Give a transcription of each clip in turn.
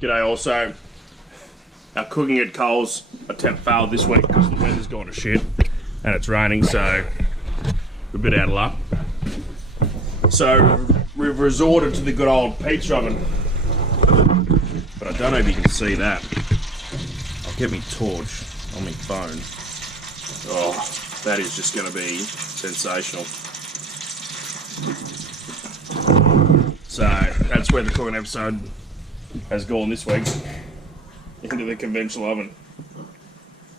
G'day also. Our cooking at Coles attempt failed this week because the weather's gone to shit and it's raining, so we're a bit out of luck. So we've resorted to the good old pizza oven. But I don't know if you can see that. I'll get me torch on my phone. Oh, that is just going to be sensational. So that's where the cooking episode has gone this week, into the conventional oven.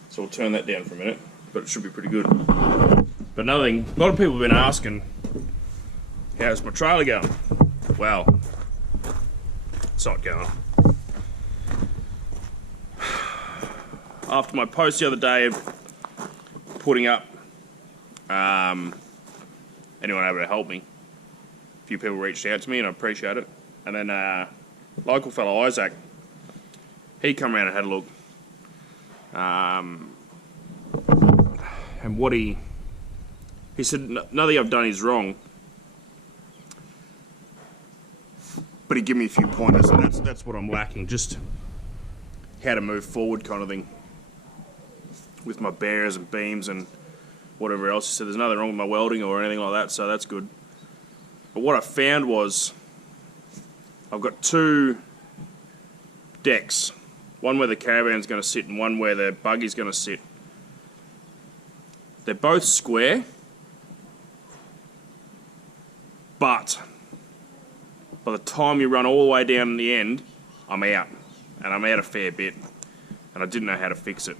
So we'll turn that down for a minute, but it should be pretty good. But another thing, a lot of people have been asking, how's my trailer going? Well, it's not going. After my post the other day of putting up, anyone able to help me? A few people reached out to me and I appreciate it. And then local fellow Isaac, he come around and had a look. And what he said, nothing I've done is wrong, but he gave me a few pointers, and that's what I'm lacking, just how to move forward kind of thing with my bearers and beams and whatever else. He said there's nothing wrong with my welding or anything like that, so that's good. But what I found was I've got two decks, one where the caravan's going to sit and one where the buggy's going to sit. They're both square, but by the time you run all the way down in the end, I'm out, and I'm out a fair bit, and I didn't know how to fix it.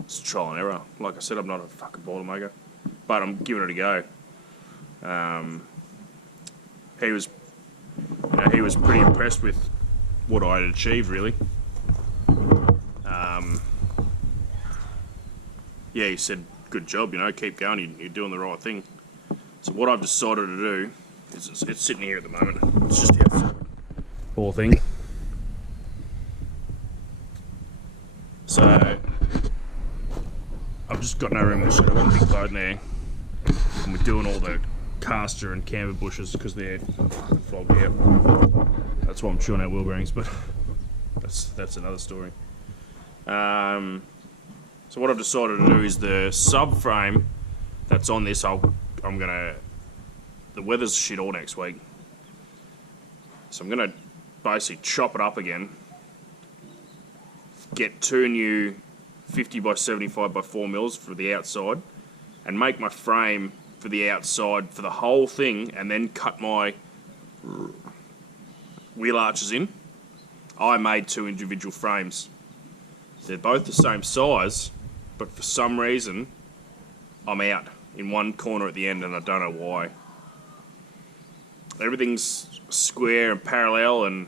It's trial and error. Like I said, I'm not a fucking boilermaker, but I'm giving it a go. He was pretty impressed with what I had achieved, really. Yeah, he said, good job, keep going, you're doing the right thing. So what I've decided to do is, it's sitting here at the moment, it's just the outside poor thing. So I've just got no room in the shed. I've got a big load in there, and we're doing all the caster and camber bushes because they're fucking flogged out. That's why I'm chewing out wheel bearings, but that's another story. So what I've decided to do is the subframe that's on this, the weather's shit all next week, so I'm gonna basically chop it up again, get two new 50 by 75 by 4 mils for the outside, and make my frame for the outside for the whole thing, and then cut my wheel arches in. I made two individual frames. They're both the same size, but for some reason I'm out in one corner at the end, and I don't know why. Everything's square and parallel and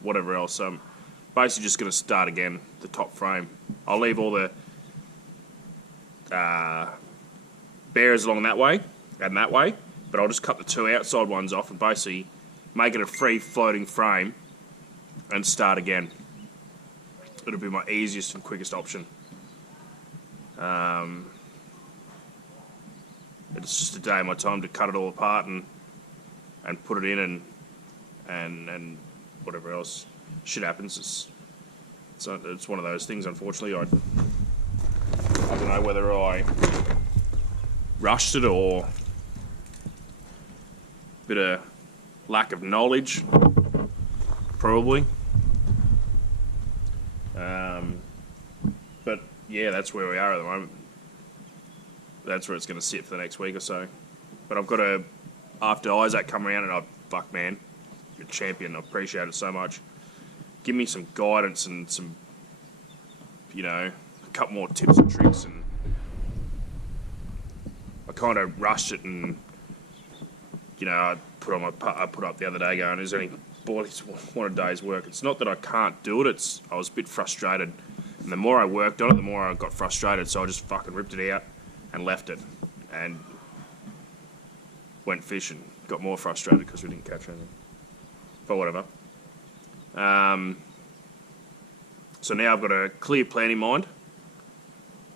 whatever else. So I'm basically just going to start again, the top frame. I'll leave all the bearers along that way and that way, but I'll just cut the two outside ones off and basically make it a free floating frame and start again. It'll be my easiest and quickest option. It's just a day of my time to cut it all apart and put it in and whatever else shit happens. It's one of those things. Unfortunately, I don't know whether I rushed it or a bit of lack of knowledge, probably. But yeah, that's where we are at the moment. That's where it's going to sit for the next week or so. But I've got to, after Isaac come around, and fuck man, you're a champion, I appreciate it so much. Give me some guidance and some, a couple more tips and tricks, and I kind of rushed it, and I put up the other day going, is there any it's one a day's work. It's not that I can't do it, I was a bit frustrated, and the more I worked on it, the more I got frustrated, so I just fucking ripped it out and left it and went fishing. Got more frustrated because we didn't catch anything, but whatever. So now I've got a clear plan in mind.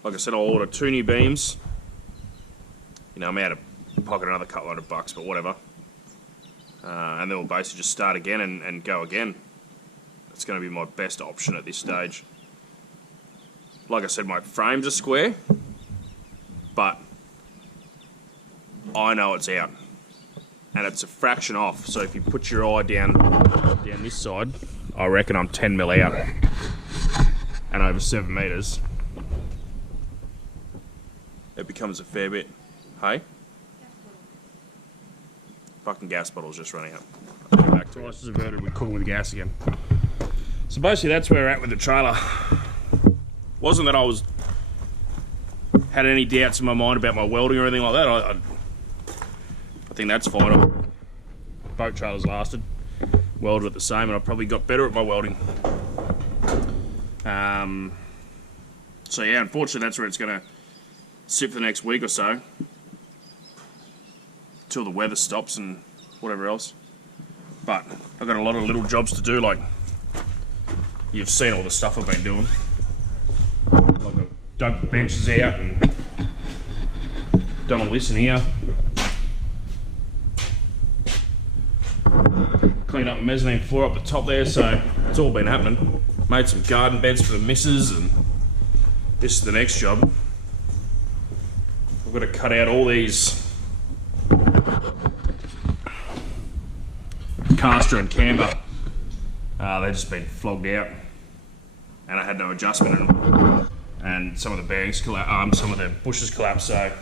Like I said, I'll order 2 new beams. I'm out of pocket another couple $100, but whatever. and then we'll basically just start again and go again. It's going to be my best option at this stage. Like I said, my frames are square, but I know it's out, and it's a fraction off. So if you put your eye down this side, I reckon I'm 10 mil out and over 7 metres. It becomes a fair bit. Hey? Fucking gas bottle's just running out. Back to twice as averted, we're cooking with gas again. So basically that's where we're at with the trailer. Wasn't that I had any doubts in my mind about my welding or anything like that. I think that's fine. Boat trailers lasted. Welded it the same, and I probably got better at my welding. So yeah, unfortunately that's where it's going to sit for the next week or so. Till the weather stops and whatever else. But I've got a lot of little jobs to do, like you've seen all the stuff I've been doing. Like I've dug the benches out and done all this in here. Cleaned up the mezzanine floor up the top there, so it's all been happening. Made some garden beds for the missus, and this is the next job. I've got to cut out all these caster and camber. They've just been flogged out, and I had no adjustment in them. And some of the bearings collapsed, some of the bushes collapsed. So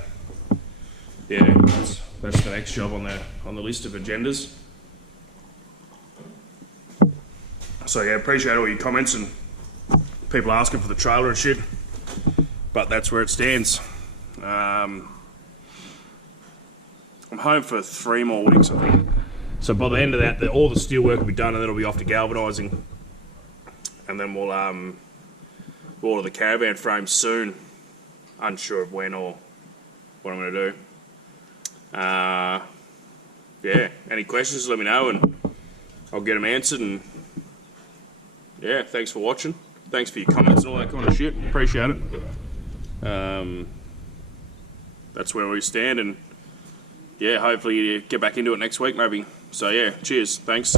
yeah, that's the next job on the list of agendas. So yeah, appreciate all your comments and people asking for the trailer and shit. But that's where it stands. I'm home for 3 more weeks, I think. So by the end of that, all the steel work will be done, and then it'll be off to galvanising. And then we'll order the caravan frame soon. Unsure of when or what I'm going to do. Yeah, any questions, let me know, and I'll get them answered. And yeah, thanks for watching. Thanks for your comments and all that kind of shit. Appreciate it. That's where we stand, and yeah, hopefully you get back into it next week maybe. So yeah, cheers, thanks.